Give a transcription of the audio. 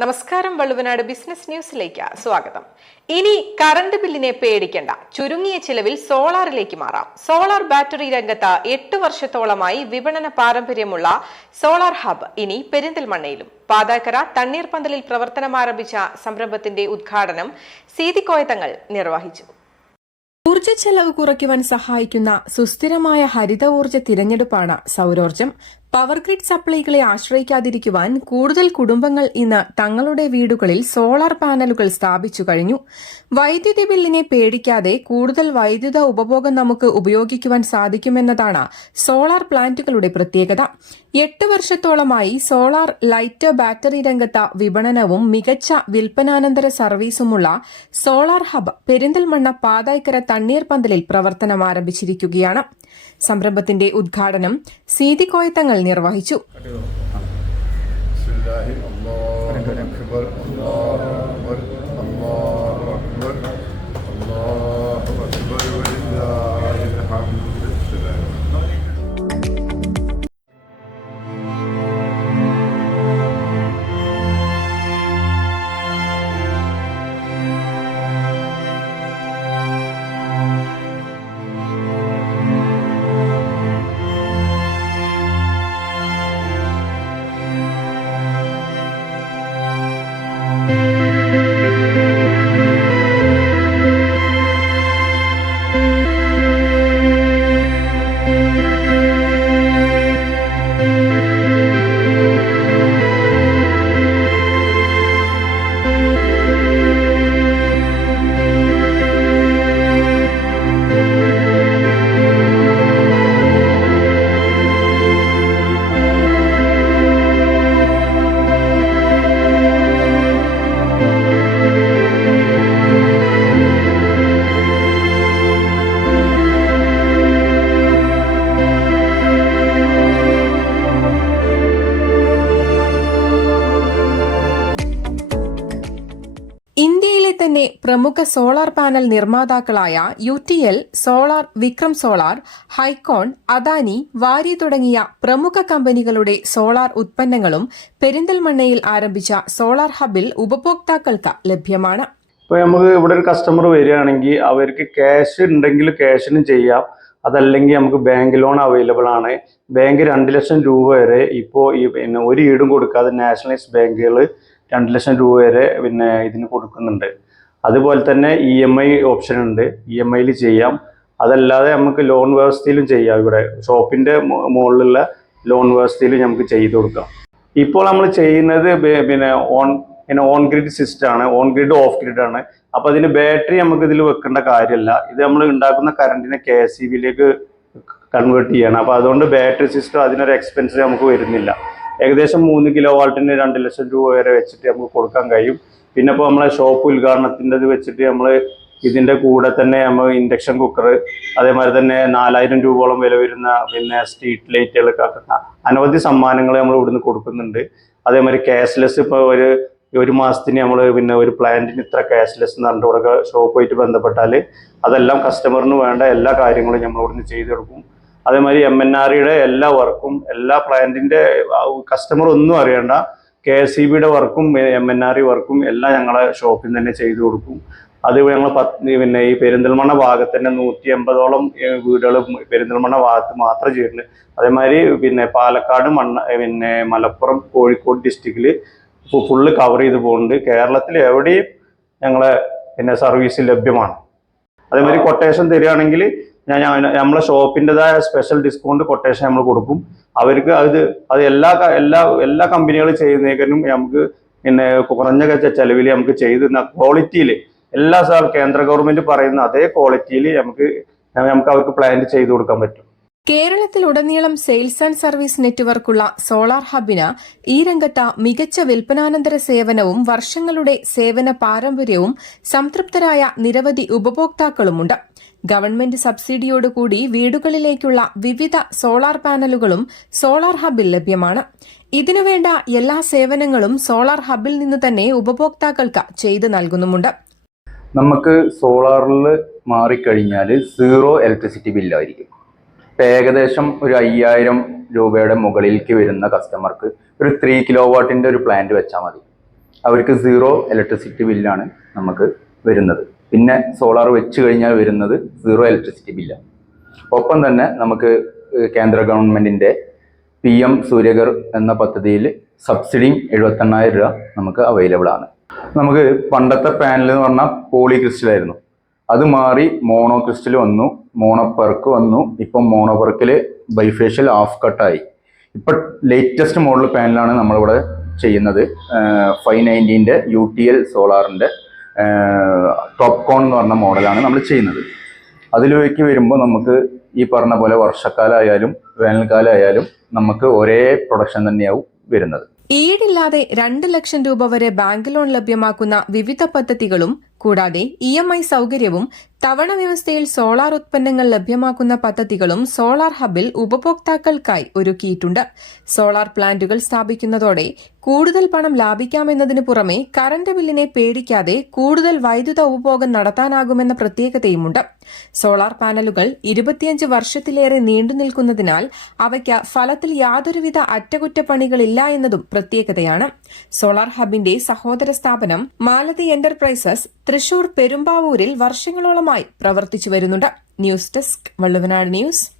നമസ്കാരം വള്ളുവനാട് ബിസിനസ് ന്യൂസിലേക്ക് സ്വാഗതം. ഇനി കറണ്ട് ബില്ലിനെ പേടിക്കേണ്ട. ചുരുങ്ങിയ ചിലവിൽ സോളാറിലേക്ക് മാറാം. സോളാർ ബാറ്ററി രംഗത്ത് എട്ട് വർഷത്തോളമായി വിപണന പാരമ്പര്യമുള്ള സോളാർ ഹബ് ഇനി പെരിന്തൽമണ്ണയിലും. പാതാക്കര തണ്ണീർപന്തലിൽ പ്രവർത്തനം ആരംഭിച്ച സംരംഭത്തിന്റെ ഉദ്ഘാടനം സീതിക്കോയത്തങ്ങൾ നിർവഹിച്ചു. ഊർജ ചെലവ് കുറയ്ക്കുവാൻ സഹായിക്കുന്ന സുസ്ഥിരമായ ഹരിത ഊർജ തിരഞ്ഞെടുപ്പാണ് സൗരോർജം. പവർ ഗ്രിഡ് സപ്ലൈകളെ ആശ്രയിക്കാതിരിക്കുവാൻ കൂടുതൽ കുടുംബങ്ങൾ ഇന്ന് തങ്ങളുടെ വീടുകളിൽ സോളാർ പാനലുകൾ സ്ഥാപിച്ചു കഴിഞ്ഞു. വൈദ്യുതി ബില്ലിനെ പേടിക്കാതെ കൂടുതൽ വൈദ്യുത ഉപഭോഗം നമുക്ക് ഉപയോഗിക്കുവാൻ സാധിക്കുമെന്നതാണ് സോളാർ പ്ലാന്റുകളുടെ പ്രത്യേകത. എട്ട് വർഷത്തോളമായി സോളാർ ലൈറ്റ് ബാറ്ററി രംഗത്ത് വിപണനവും മികച്ച വിൽപ്പനാനന്തര സർവീസുമുള്ള സോളാർ ഹബ് പെരിന്തൽമണ്ണ പാതായ്ക്കര തണ്ണീർപന്തലിൽ പ്രവർത്തനം ആരംഭിച്ചിരിക്കുകയാണ് സംരംഭത്തിന്റെ ഉദ്ഘാടനം നിർവഹിച്ചു. അക്ബർ. പ്രമുഖ solar panel നിർമ്മാതാക്കളായ U T L Solar Vikram Solar Hykon Adani Waaree തുടങ്ങിയ പ്രമുഖ കമ്പനികളുടെ സോളാർ ഉത്പന്നങ്ങളും പെരിന്തൽമണ്ണയിൽ ആരംഭിച്ച സോളാർ ഹബിൽ ഉപഭോക്താക്കൾക്ക് ലഭ്യമാണ്. ഇപ്പോൾ നമുക്ക് ഇവിടെ ഒരു കസ്റ്റമർ വരികയാണെങ്കിൽ അവർക്ക് ക്യാഷ് ഉണ്ടെങ്കിൽ ക്യാഷിനും ചെയ്യാം. അതല്ലെങ്കിൽ നമുക്ക് ബാങ്ക് ലോൺ അവൈലബിൾ ആണ്. ബാങ്ക് രണ്ട് ലക്ഷം രൂപ വരെ ഇപ്പോൾ ഈ പിന്നെ ഒരു ഈടും കൊടുക്കാതെ നാഷണലൈസ് ബാങ്കുകൾ രണ്ട് ലക്ഷം രൂപ വരെ പിന്നെ ഇതിന് കൊടുക്കുന്നുണ്ട്. അതുപോലെ തന്നെ ഇ എം ഐ ഓപ്ഷൻ ഉണ്ട്. ഇ എം ഐയിൽ ചെയ്യാം. അതല്ലാതെ നമുക്ക് ലോൺ വ്യവസ്ഥയിലും ചെയ്യാം. ഇവിടെ ഷോപ്പിന്റെ മുകളിലുള്ള ലോൺ വ്യവസ്ഥയിൽ നമുക്ക് ചെയ്തു കൊടുക്കാം. ഇപ്പോൾ നമ്മൾ ചെയ്യുന്നത് പിന്നെ ഓൺ പിന്നെ ഓൺ ഗ്രിഡ് സിസ്റ്റം ആണ്. ഓൺ ഗ്രിഡ് ഓഫ് ഗ്രിഡ് ആണ്. അപ്പോൾ അതിന് ബാറ്ററി നമുക്ക് ഇതിൽ വെക്കേണ്ട കാര്യമല്ല. ഇത് നമ്മൾ ഉണ്ടാക്കുന്ന കറണ്ടിനെ കെ എസ് കൺവേർട്ട് ചെയ്യണം. അപ്പോൾ അതുകൊണ്ട് ബാറ്ററി സിസ്റ്റം അതിനൊരു എക്സ്പെൻസ് നമുക്ക് വരുന്നില്ല. ഏകദേശം മൂന്ന് കിലോ വാൾട്ടിന് രണ്ട് ലക്ഷം രൂപ വരെ വെച്ചിട്ട് നമുക്ക് കൊടുക്കാൻ കഴിയും. പിന്നെ ഇപ്പോൾ നമ്മളെ ഷോപ്പ് ഉദ്ഘാടനത്തിന്റെ ഇത് വെച്ചിട്ട് നമ്മൾ ഇതിന്റെ കൂടെ തന്നെ നമ്മൾ ഇൻഡക്ഷൻ കുക്കർ അതേമാതിരി തന്നെ നാലായിരം രൂപയോളം വില വരുന്ന പിന്നെ സ്ട്രീറ്റ് ലൈറ്റുകളൊക്കെ അനവധി സമ്മാനങ്ങൾ നമ്മൾ ഇവിടുന്ന് കൊടുക്കുന്നുണ്ട്. അതേമാതിരി ക്യാഷ്ലെസ് ഇപ്പോൾ ഒരു ഒരു മാസത്തിന് നമ്മൾ പിന്നെ ഒരു പ്ലാന്റിന് ഇത്ര ക്യാഷ്ലെസ് എന്ന് പറഞ്ഞിട്ട് ഇവിടെ ഷോപ്പുമായിട്ട് ബന്ധപ്പെട്ടാൽ അതെല്ലാം കസ്റ്റമറിന് വേണ്ട എല്ലാ കാര്യങ്ങളും നമ്മൾ ഇവിടുന്ന് ചെയ്തു കൊടുക്കും. അതേമാതിരി എം എൻ ആർ എല്ലാ വർക്കും എല്ലാ പ്ലാന്റിന്റെ കസ്റ്റമർ ഒന്നും അറിയണ്ട. കെ എസ് സി ബിയുടെ വർക്കും എം എൻ ആർ ഇ വർക്കും എല്ലാം ഞങ്ങളെ ഷോപ്പിൽ തന്നെ ചെയ്തു കൊടുക്കും. അത് ഞങ്ങൾ പത്ത് പിന്നെ ഈ പെരിന്തൽമണ്ണ ഭാഗത്ത് തന്നെ നൂറ്റി എൺപതോളം വീടുകൾ പെരിന്തൽമണ്ണ ഭാഗത്ത് മാത്രം ചെയ്തിട്ടുണ്ട്. അതേമാതിരി പിന്നെ പാലക്കാട് മണ്ണ പിന്നെ മലപ്പുറം കോഴിക്കോട് ഡിസ്ട്രിക്റ്റിൽ ഫുള്ള് കവർ ചെയ്ത് പോകുന്നുണ്ട്. കേരളത്തിൽ എവിടെയും ഞങ്ങളെ പിന്നെ സർവീസ് ലഭ്യമാണ്. അതേമാതിരി കൊട്ടേഷൻ തരികയാണെങ്കിൽ ഞാൻ നമ്മളെ ഷോപ്പിന്റെതായ സ്പെഷ്യൽ ഡിസ്കൗണ്ട് കൊട്ടേഷൻ നമ്മൾ കൊടുക്കും. അവർക്ക് അത് അത് എല്ലാ എല്ലാ എല്ലാ കമ്പനികളും ചെയ്യുന്നതിനും നമുക്ക് പിന്നെ കുറഞ്ഞ ചെലവിൽ നമുക്ക് ചെയ്ത് ക്വാളിറ്റിയിൽ എല്ലാ സാർ കേന്ദ്ര ഗവൺമെന്റ് പറയുന്ന അതേ ക്വാളിറ്റിയിൽ നമുക്ക് നമുക്ക് അവർക്ക് പ്ലാന്റ് ചെയ്ത് കൊടുക്കാൻ പറ്റും. കേരളത്തിലുടനീളം സെയിൽസ് ആൻഡ് സർവീസ് നെറ്റ്വർക്കുള്ള സോളാർ ഹബിന് ഈ രംഗത്ത് മികച്ച വിൽപ്പനാനന്തര സേവനവും വർഷങ്ങളുടെ സേവന പാരമ്പര്യവും സംതൃപ്തരായ നിരവധി ഉപഭോക്താക്കളുമുണ്ട്. ഗവൺമെന്റ് സബ്സിഡിയോടുകൂടി വീടുകളിലേക്കുള്ള വിവിധ സോളാർ പാനലുകളും സോളാർ ഹബിൽ ലഭ്യമാണ്. ഇതിനുവേണ്ട എല്ലാ സേവനങ്ങളും സോളാർ ഹബിൽ നിന്ന് തന്നെ ഉപഭോക്താക്കൾക്ക് ചെയ്തു നൽകുന്നുമുണ്ട്. നമുക്ക് സോളാറിൽ മാറിക്കഴിഞ്ഞാൽ സീറോ ഇലക്ട്രിസിറ്റി ബില്ലായിരിക്കും. ഏകദേശം ഒരു അയ്യായിരം രൂപയുടെ മുകളിലേക്ക് വരുന്ന കസ്റ്റമർക്ക് ഒരു ത്രീ കിലോ വാട്ടിന്റെ ഒരു പ്ലാന്റ് വെച്ചാൽ മതി. അവർക്ക് സീറോ ഇലക്ട്രിസിറ്റി ബില്ലാണ് നമുക്ക് വരുന്നത്. പിന്നെ സോളാർ വെച്ച് കഴിഞ്ഞാൽ വരുന്നത് സീറോ ഇലക്ട്രിസിറ്റി ബില്ലാണ് ഒപ്പം തന്നെ നമുക്ക് കേന്ദ്ര ഗവൺമെന്റിന്റെ പി എം സൂര്യകർ എന്ന പദ്ധതിയിൽ സബ്സിഡിയും എഴുപത്തെണ്ണായിരം രൂപ നമുക്ക് അവൈലബിൾ ആണ്. നമുക്ക് പണ്ടത്തെ പാനൽ എന്ന് പറഞ്ഞാൽ പോളി ക്രിസ്റ്റലായിരുന്നു അത് മാറി മോണോ ക്രിസ്റ്റൽ വന്നു. മോണോപെർക്ക് വന്നു. ഇപ്പം മോണോപെർക്കിൽ ബൈഫേഷ്യൽ ഹാഫ് കട്ടായി. ഇപ്പം ലേറ്റസ്റ്റ് മോഡൽ പാനലാണ് നമ്മളിവിടെ ചെയ്യുന്നത്. ഫൈവ് നയന്റീന്റെ യു ടി എൽ സോളാറിന്റെ ടോപ്പ് കോൺ എന്ന് പറഞ്ഞ മോഡലാണ് നമ്മൾ ചെയ്യുന്നത്. അതിലേക്ക് വരുമ്പോൾ നമുക്ക് ഈ പറഞ്ഞ പോലെ വർഷക്കാലമായാലും വേനൽക്കാലമായാലും നമുക്ക് ഒരേ പ്രൊഡക്ഷൻ തന്നെയാവും വരുന്നത്. ഈടില്ലാതെ രണ്ട് ലക്ഷം രൂപ വരെ ബാങ്ക് ലോൺ ലഭ്യമാക്കുന്ന വിവിധ പദ്ധതികളും കൂടാതെ ഇ എം ഐ സൗകര്യവും തവണ വ്യവസ്ഥയിൽ സോളാർ ഉത്പന്നങ്ങൾ ലഭ്യമാക്കുന്ന പദ്ധതികളും സോളാർ ഹബിൽ ഉപഭോക്താക്കൾക്കായി ഒരുക്കിയിട്ടുണ്ട്. സോളാർ പ്ലാന്റുകൾ സ്ഥാപിക്കുന്നതോടെ കൂടുതൽ പണം ലാഭിക്കാമെന്നതിനു പുറമെ കറന്റ് ബില്ലിനെ പേടിക്കാതെ കൂടുതൽ വൈദ്യുത ഉപഭോഗം നടത്താനാകുമെന്ന പ്രത്യേകതയുമുണ്ട്. സോളാർ പാനലുകൾ ഇരുപത്തിയഞ്ച് വർഷത്തിലേറെ നീണ്ടു നിൽക്കുന്നതിനാൽ അവയ്ക്ക് ഫലത്തിൽ യാതൊരുവിധ അറ്റകുറ്റപ്പണികളില്ല എന്നതും പ്രത്യേകതയാണ്. സോളാർ ഹബിന്റെ സഹോദര സ്ഥാപനം മാലതി എന്റർപ്രൈസസ് തൃശൂർ പെരുമ്പാവൂരിൽ വർഷങ്ങളോളമായി പ്രവർത്തിച്ചു വരുന്നുണ്ട്. News desk Valluvanad news.